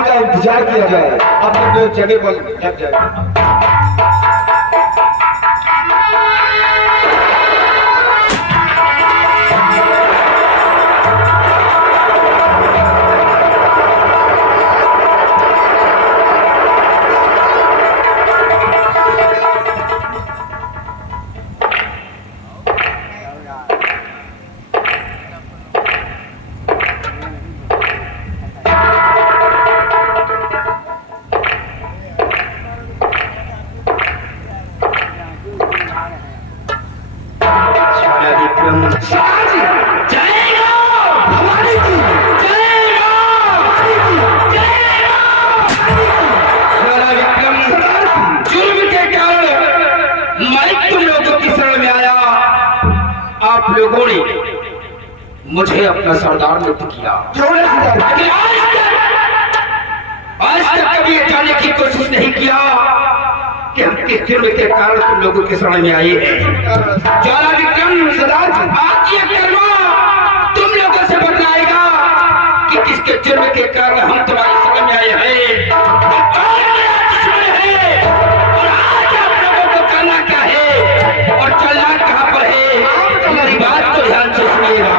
आने का इंतजार किया जाए। अपने जगह पर जग जाए। लोगों ने मुझे अपना सरदार नियुक्त किया। आज तक कभी जाने की कोशिश नहीं किया कि हम किस जुर्म के कारण तुम लोगों के शरण में आए हैं। ज्वाला विक्रम आज ये कर्मा तुम लोगों से बतलाएगा कि किसके जुर्म के कारण हम तुम्हारे शरण में आए हैं और आज आप लोगों को करना क्या है और चलना कहाँ पर है। हमारी बात को ध्यान से सुनिएगा।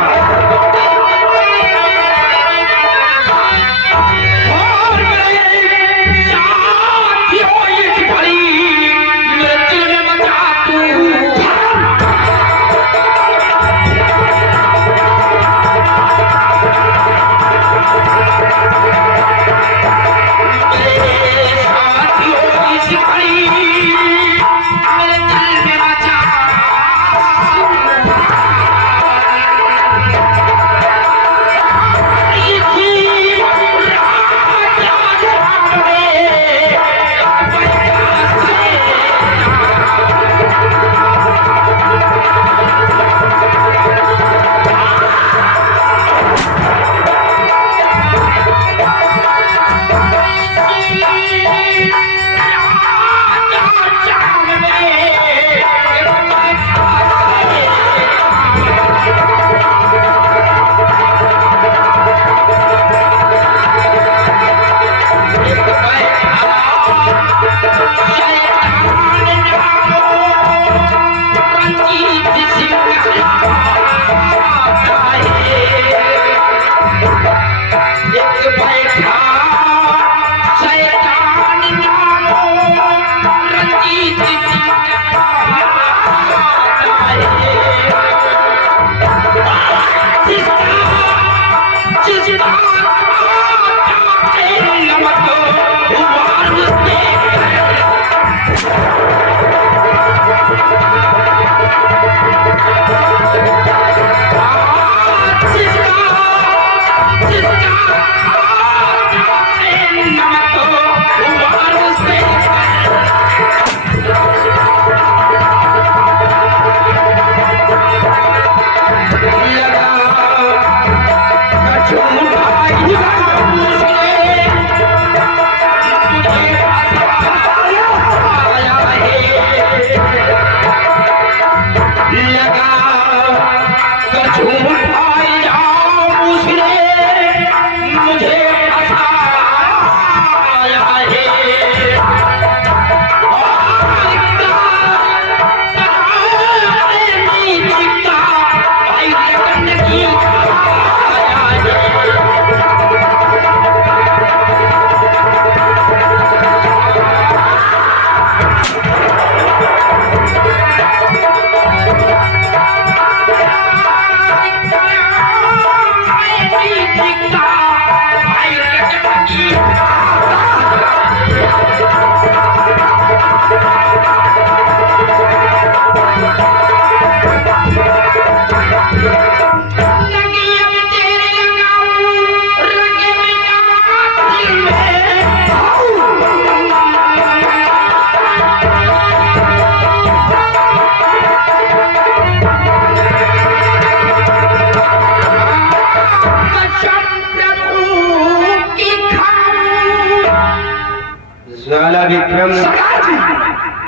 ज्वाला विक्रम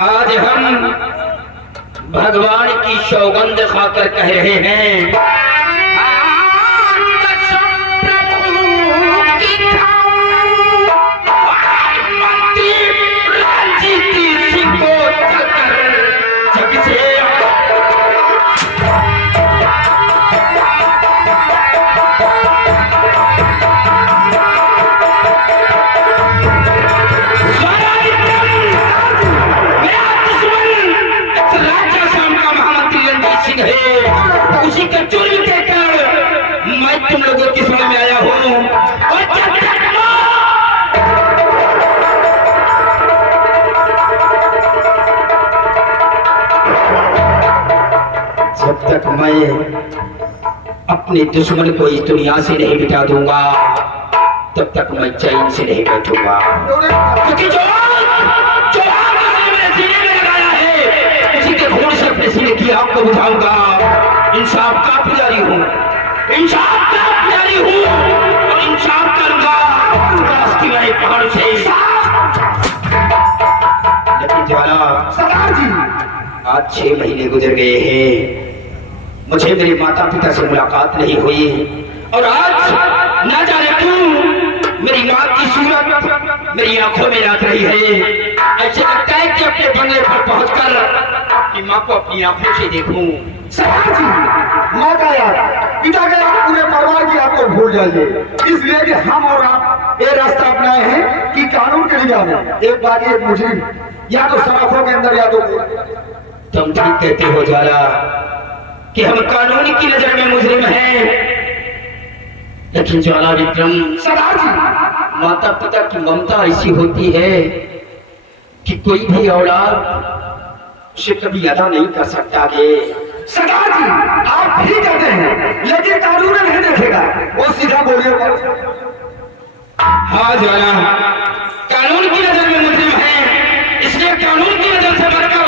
आज हम भगवान की सौगंध खाकर कह रहे हैं जब तक मैं अपने दुश्मन को इस दुनिया से नहीं मिटा दूंगा तब तक मैं चैन से नहीं बैठूंगा, क्योंकि जो आग मैंने सीने में लगाया है उसी के खून से अपने सीने की आग को बुझाऊंगा। इंसाफ का पुजारी हूँ, इंसाफ का पुजारी हूँ और इंसाफ करूंगा पहाड़ से। लेकिन ज्वाला सरदार जी, आज 6 महीने गुजर गए हैं, मुझे मेरे माता पिता से मुलाकात नहीं हुई और आज ना जाने क्यों मेरी माँ की सूरत मेरी आंखों में रात रही है। ऐसे लगता है कि अपने बंगले पर पहुंचकर अपनी माँ को अपनी आंखों से देखूं। सरदार जी, माँ का याद, पिता का याद, पूरे परिवार की आपको भूल जाइए, इसलिए कि हम और आप ये रास्ता अपनाए हैं कि कानून के निगाह में एक बार एक मुजरिम या तो सलाखों के अंदर या तो। तुम ठीक कहते हो ज्वाला कि हम कानून की नजर में मुजरिम हैं, लेकिन ज्वाला विक्रम सरदार जी, माता पिता की ममता ऐसी होती है कि कोई भी औलाद उसे कभी अदा नहीं कर सकता कि सरदार जी आप ठीक कहते हैं, लेकिन कानून नहीं देखेगा, वो सीधा बोलेगा। हाँ ज्वाला, कानून की नजर में मुजरिम है, इसलिए कानून की नजर से बढ़कर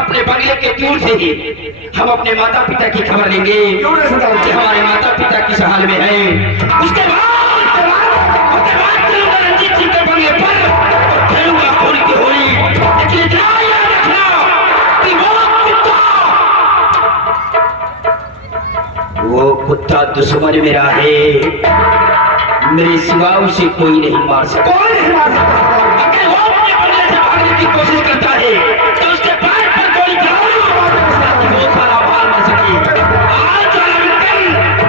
अपने बंगले के दूर से ही हम अपने माता पिता की खबर लेंगे कि हमारे माता पिता किस हाल में हैं। उसके बाद चलूंगा रंजीत सिंह के बंगले पर, खेलूंगा खोल की होली। लेकिन इतना याद रखना कि वो कुत्ता दुश्मन मेरा है, मेरे सिवा उसे कोई नहीं मार सकता। अगर वो अपने बंगले से भागने की कोशिश करता है तो उसके पैर पर गोली चलाऊं ताकि वो सारा भाग न सके। आज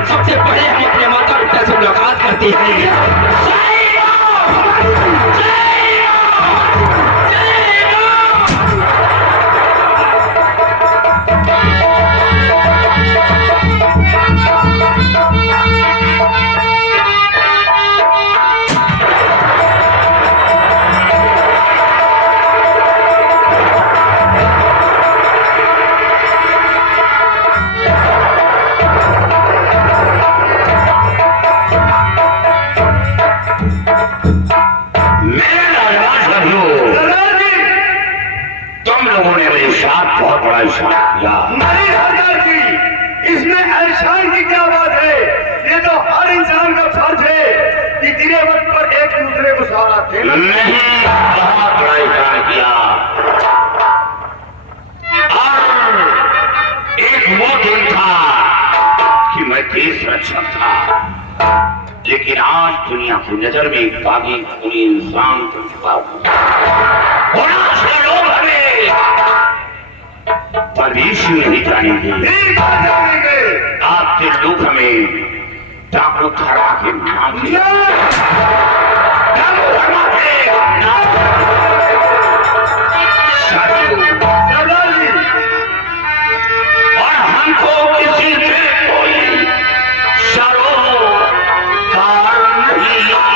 सबसे पहले हम अपने माता पिता से मुलाकात करते हैं। जय राम! जय राम! जय राम! तुम लोगों ने मेरे साथ बहुत बड़ा एहसान किया। नहीं सरदार जी, इसमें एहसान की क्या बात है, ये तो हर इंसान का फर्ज है कि गिरे वक्त पर एक दूसरे को सहारा देना। नहीं, बहुत बड़ा एहसान किया। और एक वो दिन था कि मैं देश रक्षक था, लेकिन आज दुनिया की नजर में एक बागी खूनी इंसान बन चुका हूं। और आज के लोग हमें परदेशी नहीं जानेंगे, आपके लोग हमें डाकू धरा के नाम से सरदार जी, और हमको किसी से कोई सरोकार नहीं।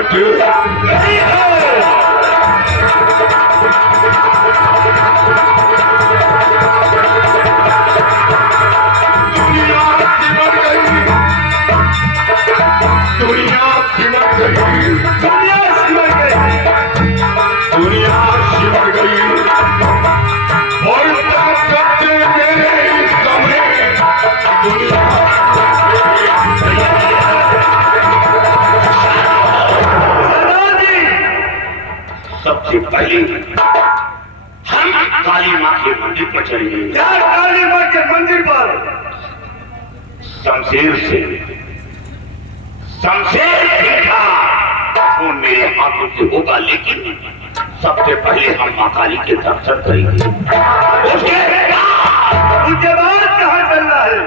सिमट गई है। दुनिया सिमट गई, दुनिया सिमट गई, दुनिया सिमट गई, दुनिया सिमट गई और ताकत मेरे इस दम में दुनिया सबसे पहले हम काली माँ के मंदिर पर चलेंगे। काली माँ के मंदिर पर शमशेर देखा खून मेरे हाथों से होगा, लेकिन सबसे पहले हम माँ काली के दर्शन करेंगे। उसके बाद कहाँ चलना है?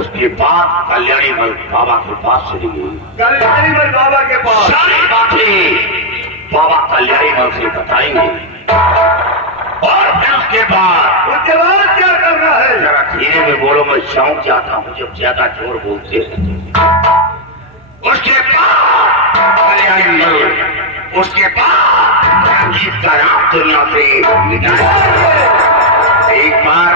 उसके बाद कल्याणी मल बाबा के पास चलेंगे। कल्याणी मल बाबा के पास सारी बातें बाबा कल्याणी मल से बताएंगे और फिर उसके बाद क्या करना है? जरा धीरे में बोलो, मैं शौक जाता हूँ जब ज्यादा जोर बोलते हैं। उसके बाद कल्याणी मल, उसके बाद रंजीत का नाम दुनिया से मिटाएंगे। एक बार